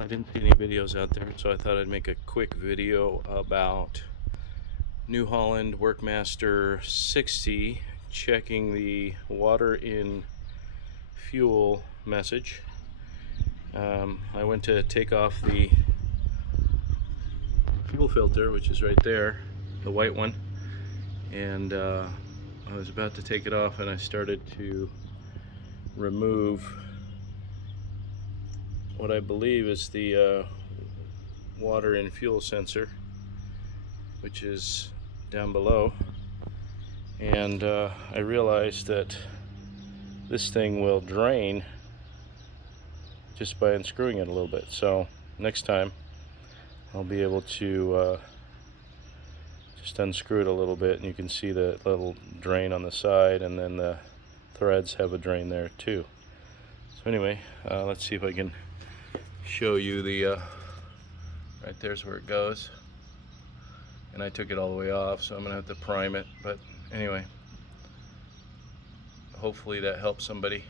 I didn't see any videos out there, so I thought I'd make a quick video about New Holland Workmaster 60 checking the water in fuel message. I went to take off the fuel filter, which is right there, the white one, and I was about to take it off and I started to remove what I believe is the water and fuel sensor, which is down below, and I realized that this thing will drain just by unscrewing it a little bit. So next time I'll be able to just unscrew it a little bit, and you can see the little drain on the side, and then the threads have a drain there too. So anyway, let's see if I can show you the right there's where it goes, and I took it all the way off, so I'm gonna have to prime it. But anyway, hopefully that helps somebody.